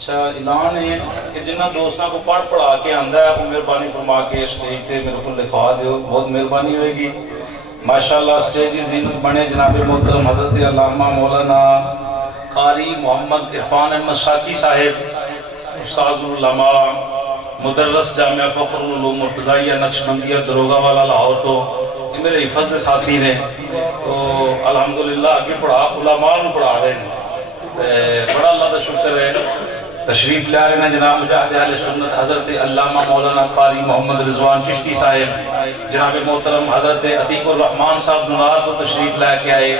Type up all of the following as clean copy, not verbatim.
اچھا اعلان ہے کہ جنہ دوستوں کو پڑھا کے آندا ہے وہ مہربانی فرما کے اسٹیج تے میرے کو لکھوا دیو، بہت مہربانی ہوئے گی۔ ماشاءاللہ اسٹیج کی زینت بنے جناب محترم حضرت علامہ مولانا قاری محمد عرفان احمد شاکی صاحب، استاذ العلماء، مدرس جامعہ فخر العلوم مرتضیہ نقشبندیہ دروگہ والا لاہور، تو یہ میرے حفظ دے ساتھی نے، تو الحمدللہ آگے پڑھا علماء نے پڑھا رہے ہیں، بڑا اللہ کا شکر ہے۔ تشریف لے رہے ہیں جناب مجاہد اہل سنت حضرت علامہ مولانا قاری محمد رضوان چشتی صاحب، جناب محترم حضرت عتیق الرحمان صاحب ننار کو تشریف لے کے آئے،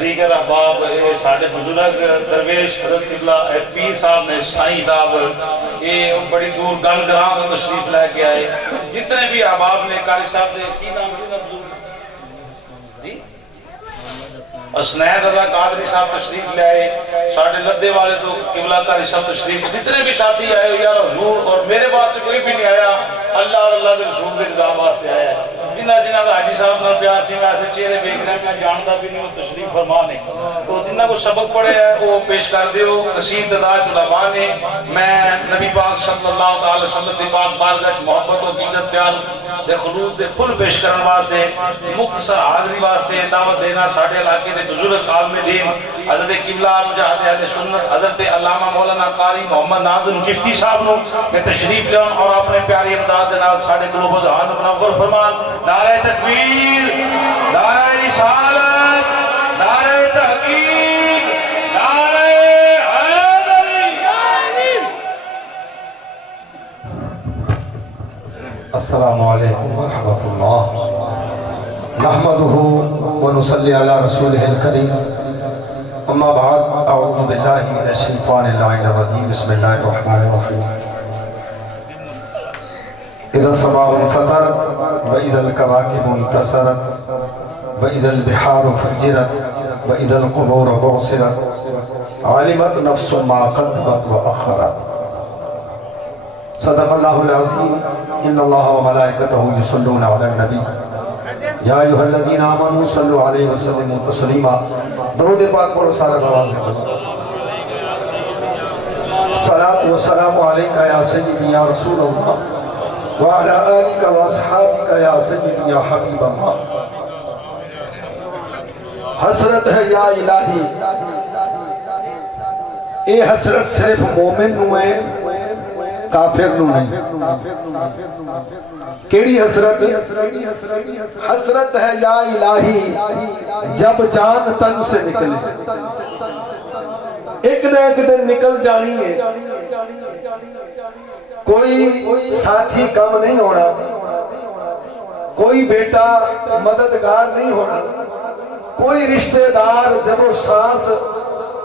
دیگر احباب ساڑھے بزرگ درویش حضرت قبلہ پیر صاحب نے سائیں صاحب، یہ بڑی دور گن گراں کو تشریف لے کے آئے، جتنے بھی احباب نے قاری صاحب نے کی نام اسنین رضا قادری صاحب تشریف لے آئے، ساڑھے لدے والے تو قبلہ قاری صاحب تشریف، جتنے بھی ساتھی آئے یا حضور، اور میرے بات سے کوئی بھی نہیں آیا، اللہ اور اللہ کے رسول کے رضا بات سے آیا ہے۔ جنہ کا حاجی صاحب نے پیار سے میں ایسے چہرے دیکھ رہے ہیں، میں جانتا بھی نہیں وہ تشریف فرما نے، تو جنہ کو سبق پڑھے ہے وہ پیش کر دیو۔ کثیر تعداد علماء نے، میں نبی پاک صلی اللہ علیہ وسلم دی پاک بارگاہ محبت و عقیدت پیار دے خلوص دے پھل پیش کرنے واسطے مختصر حاضری واسطے دعوت دینا ساڑھے علاقے دے بزرگ عالم دین حضرت قبلہ مجاہد اہل سنت حضرت علامہ مولانا قاری محمد ناظم چشتی صاحب نو کہ تشریف لے اور اپنے پیاری انداز جناب ساڑھے قلوب و ذہان منور فرمان۔ نعرہ تکبیر، نعرہ رسالت، نعرہ تحقیق، نعرہ حیدری۔ السلام علیکم ورحمۃ اللہ، نحمدہ ونصلی علی رسولہ الکریم، اما بعد، اعوذ باللہ من الشیطان اللعین الرجیم، بسم اللہ الرحمن الرحیم۔ اذا السماء انفطرت واذا الكواكب انتثرت واذا البحار فجرت واذا القبور بعثرت علمت نفس ما قدمت واخرت۔ صدق اللہ العظیم۔ ان اللہ وملائکتہ یصلون علی النبی یا ایھا الذین آمنوا صلوا علیہ وسلموا تسلیما۔ درود پاک پڑھو سارے آواز میں پڑھو۔ صلاۃ و سلام علیکہ یا سیدی یا رسول اللہ وعلی آلکہ و اصحابکہ یا سیدی یا حبیب اللہ۔ حسرت ہے یا الہی، اے حسرت صرف مومن نو ہے، کافر نو نہیں۔ کیڑی حسرت؟ حسرت ہے یا الہی جب جان تن سے نکلے، ایک نہ ایک دن نکل جانی ہے، کوئی ساتھی کم نہیں ہونا، کوئی بیٹا مددگار نہیں ہونا، کوئی رشتہ دار جب سانس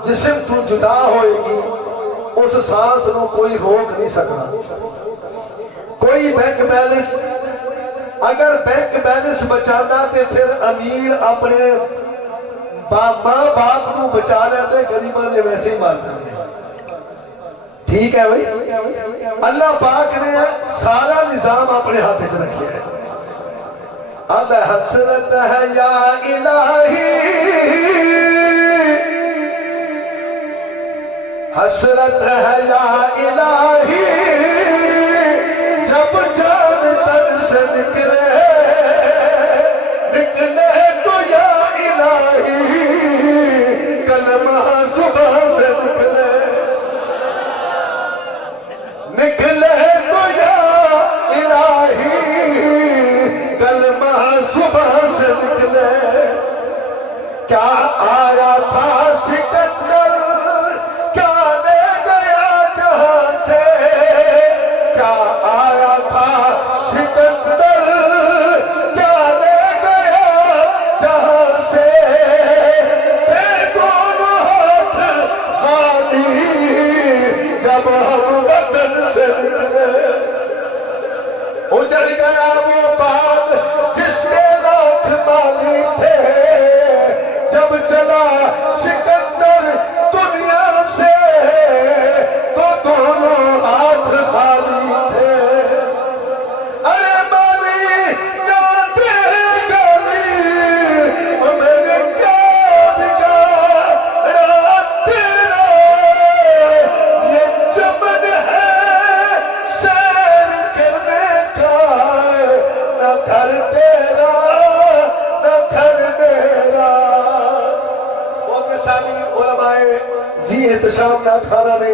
جسم تو جدا ہوئے گی اس سانس نو کوئی روک نہیں سکنا۔ کوئی بینک بیلنس، اگر بینک بیلنس بچاتا تے پھر امیر اپنے ماں باپ نو بچا لیتے، غریباں نے ویسے ہی مارتا ہے۔ ٹھیک ہے بھائی، اللہ پاک نے سارا نظام اپنے ہاتھ میں رکھا ہے۔ اب حسرت ہے یا الہی، حسرت ہے یا الہی جب جان تن سے نکلے، نکلے تو یا الہی کلمہ زبان سے نکلے، نکلے تو یا الہی کلمہ زبان سے نکلے۔ کیا آیا تھا سکندر کیا لے گیا جہاں سے، کیا آیا تھا سکندر کیا لے گیا جہاں سے، تھے دونوں ہاتھ خالی جب ہم وطن سے نکلے۔ اجڑ گیا وہ باغ جس کے لاکھ مالی تھے، جب چلا سکندر دنیا سے تو دونوں ہاتھ خالی تھے۔ ارے مالی گاتے گالی میں نے کیا بگاڑا تیرا، یہ جب جی احتشام نات خانہ نے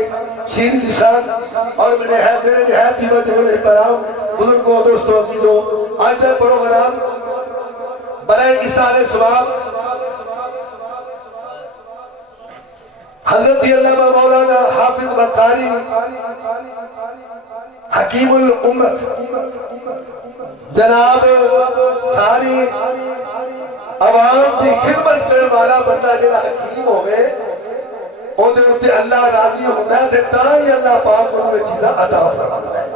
شیر لسان اور میرے نہایت وجہ احترام بزرگوں دوستوں عزیزوں آج تک پروگرام برائے اثار ثواب حضرت علامہ مولانا حافظ مکاری حکیم الامت جناب ساری عوام دی خدمت کرنے والا بندہ جڑا حکیم ہوئے ان دے اوتے اللہ راضی ہوتا ہے تے تاں ہی اللہ پاک انہوں نے چیزاں عطا فرماتا ہے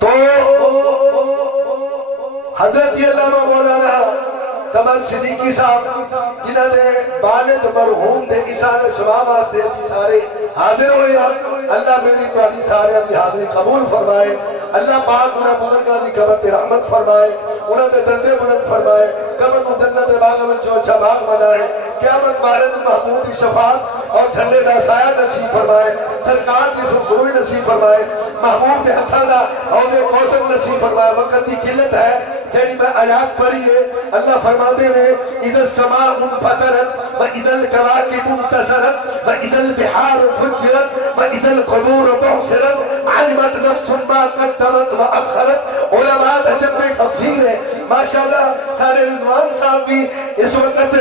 تو حضرت علامہ مولانا قمر صدیقی صاحب جنہاں نے والد مرحوم دے اثار ثواب واسطے اسی سارے حاضر ہوئے اللہ میری تہاڈی سارے دی حاضری قبول فرمائے اللہ پاک انہاں بزرگاں دی قبر تے رحمت فرمائے انہاں دے درجے بلند فرمائے قبر کو جنت باغ میں جو اچھا باغ بنائے قیامت والد محمود کی شفاعت اور جھنڈے دا سایہ نصیب فرمائے سرکار کی سرگوئی نصیب فرمائے محمود دے ہتھاں دا حوض کوثر نصیب فرمائے وقت کی قلت ہے جیڑی میں آیات پڑھی ہے اللہ فرماتے نے اذا السماء انفطرت واذا الكواكب انتثرت واذا البحار فجرت واذا القبور بعثرت علمت نفس ما قدمت واخرت علماء حجب میں تفسیر ہے ماشاءاللہ سارے رضوان صاحب بھی اس وقت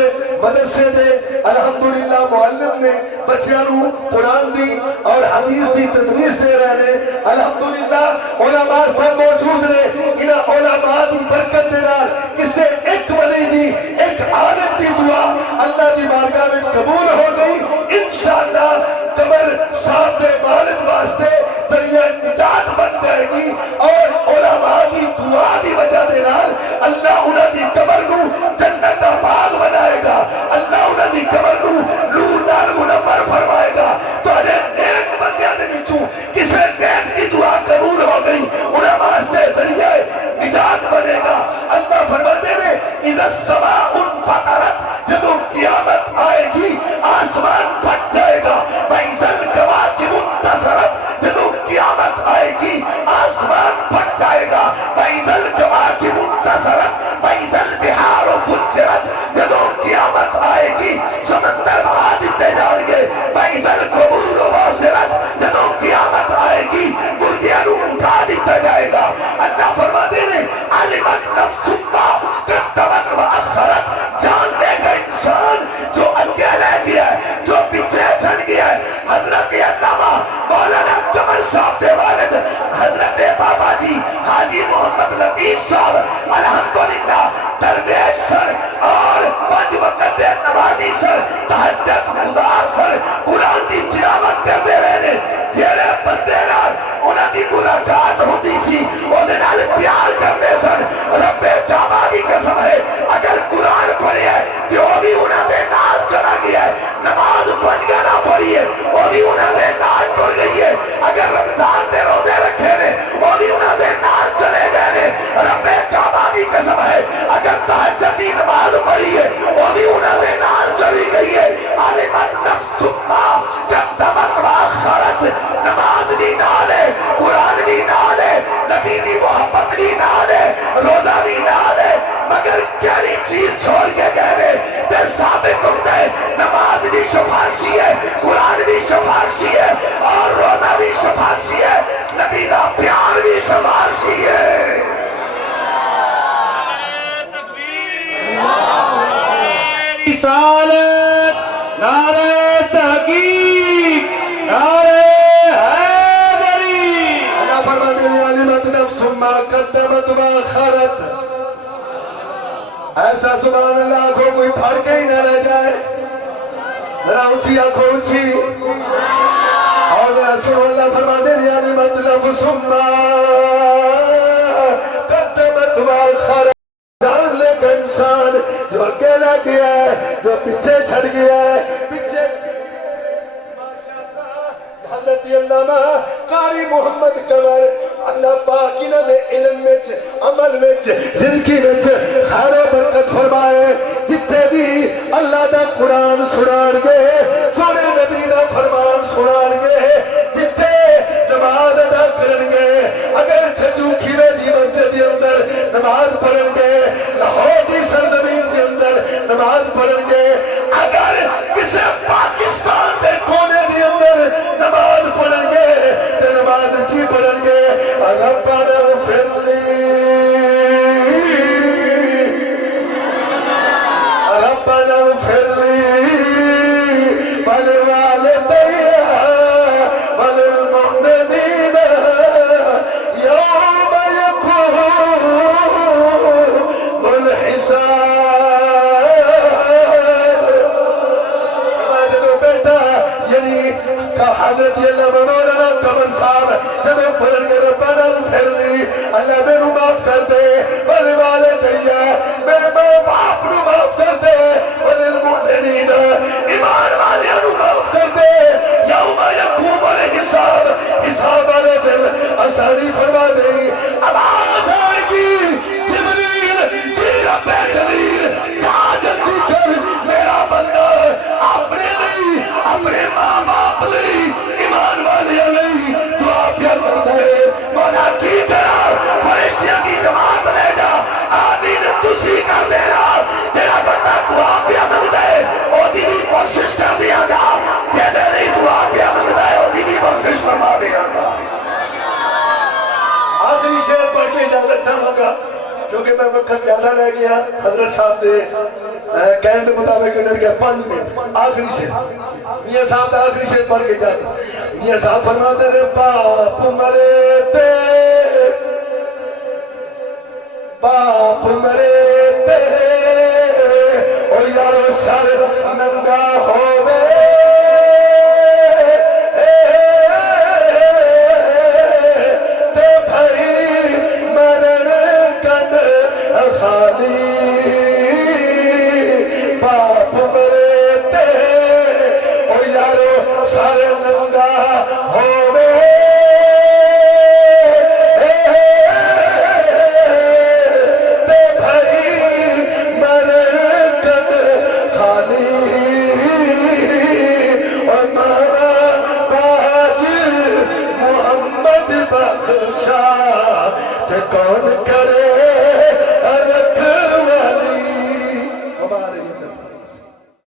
مدرسے دے الحمدللہ معلم نے بچیاں نو قرآن دی اور حدیث دی تدریس دے رہے ہیں الحمدللہ علماء سب موجود نے انہاں علماء دی برکت دے نال کسے ایک ولی دی ایک عالم دی دعا اللہ دی بارگاہ وچ قبول ہو گئی انشاءاللہ قبر صاحب دے والد واسطے ذریعہ نجات بن جائے گی اور علماء دی دعا دی وجہ دے نال اللہ انہاں دی قبر نو جنت دا باغ بنائے گا اللہ انہاں دی قبر نو نور نال منور فرمائے گا تو نیک بندیاں دے وچوں کسے نیک دی دعا قبول ہو گئی انہاں واسطے ذریعہ نجات بنے گا اللہ فرماتے ہیں اذا السماء انفطرت جب قیامت آئے گی آسمان پھٹ جائے گا وَإِذَا الْكَوَاكِبُ انتَثَرَتْ جب قیامت آئے گی آسمان پھٹ جائے گا وَإِذَا الْكَوَاكِبُ انتَثَرَتْ وَإِذَا الْبِحَارُ فُجِّرَتْ جب قیامت آئے گی سمندر بہا دیتے جائیں گے وَإِذَا الْقُبُورُ بَعْثِرَتْ جب قیامت آئے گی مردیاں نو اٹھا دیتا جائے گا اللہ فرماتے ہیں علمت نفس ما قدمت وأخرت جان لے گا انسان جو اکیلے گیا ہے جو پیچھے چھڑ گیا ہے حضرت علامہ مولانا قمر صاحب دے والد حضرت بابا جی حاجی محمد لطیف صاحب الحمدللہ درویش سر اور پانچ وقت دے نمازی سر تہجد گزار سر قرآن دی تلاوت کرتے رہنے جیڑے بندے نال انہاں دی ملاقات ہوندی سی اودے نال پیار کرتے سن رب کعبہ دی قسم ہے اگر قرآن پڑھے ہے کہ وہ بھی انہاں دے نال چلا گیا ہے نماز پڑھ گیا نہ پڑھی ہے وہ بھی انہاں دے نال ٹر گئی ہے اگر رمضان دے روزے رکھے نے وہ بھی انہاں دے نال چلے گئے نے رب کعبہ دی قسم ہے اگر تہجد دی نماز پڑھی ہے وہ بھی انہاں دے نال چلی گئی ہے علمت نفس ما قدمت وأخرت نماز بھی نال ہے قرآن بھی نال ہے نبی دی محبت بھی نال ہے روزہ بھی نال ہے مگر کیڑی چیز چھوڑ کے گئے تے ثابت ہوتا ہے نماز بھی شفارشی ہے قرآن بھی شفارشی ہے اور روزہ بھی شفارشی ہے نبی دا پیار بھی شفارشی ہے رسالت نعرہ تحقیق نعرہ حیدری اللہ فرماتے ہیں علمت نفس ما قدمت وأخرت ایسا سبحان اللہ کو کوئی پھڑ کے ہی نہ رہ جائے ذرا اونچی آنکھوں اونچی اور ذرا سنو اللہ فرماتے ہیں علمت نفس ما قدمت وأخرت جان لے گا انسان جو اکیلا گیا ہے جو پیچھے چھڑ گیا ہے پیچھے حضرت علامہ قاری محمد قمر اللہ پاک انہاں دے علم وچ عمل وچ زندگی وچ خیر و برکت فرمائے جتھے بھی اللہ دا قرآن سنان گے سونے نبی دا فرمان سنان گے جتھے نماز ادا کرن گے اگر چھجو کھیرے دی مسجد دی اندر نماز پڑھن گے لاہور دی سرزمین دی اندر نماز پڑھن گے اگر کسے پاکستان والديها وللمؤمنين يوم يقوم الحساب. بیٹا یعنی حضرت اللہ مولانا قمر صاحب جب پڑھ کے ربنا اغفر لی اللہ میرے معاف کر دے ولی والدیا میرے ماں باپ نو معاف کر دے وللمؤمنین ایمان والیاں نو معاف کر دے یوم یقوم الحساب. حساب والے دل آسانی فرما دے. آواز آئے گی جبریل جی رب جلیل جا جلدی کر میرا بندہ اپنے لئی اپنے ماں باپ لئی ایمان والے لئی دعا پیا کرتا ہے. مولا کی کرا فرشتیاں کی جماعت لے جا آمین تسی کر دینا. تیرا بندہ دعا پیا منگتا ہے او دی بھی بخشش کر دیا گا. جیدے نہیں دعا پیا منگتا ہے او دی بھی بخشش فرما دیا گا. آخری شعر پڑھ کے اجازت چاہوں گا کیونکہ میں وقت زیادہ رہ گیا. حضرت صاحب سے کہنے کے مطابق انہوں نے 5 منٹ. آخری شعر میاں صاحب کا آخری شعر پڑھ کے جاتے. میاں صاحب فرماتے ہیں باپ مرے تے باپ مرے تے او یارو سر ننگا ہووے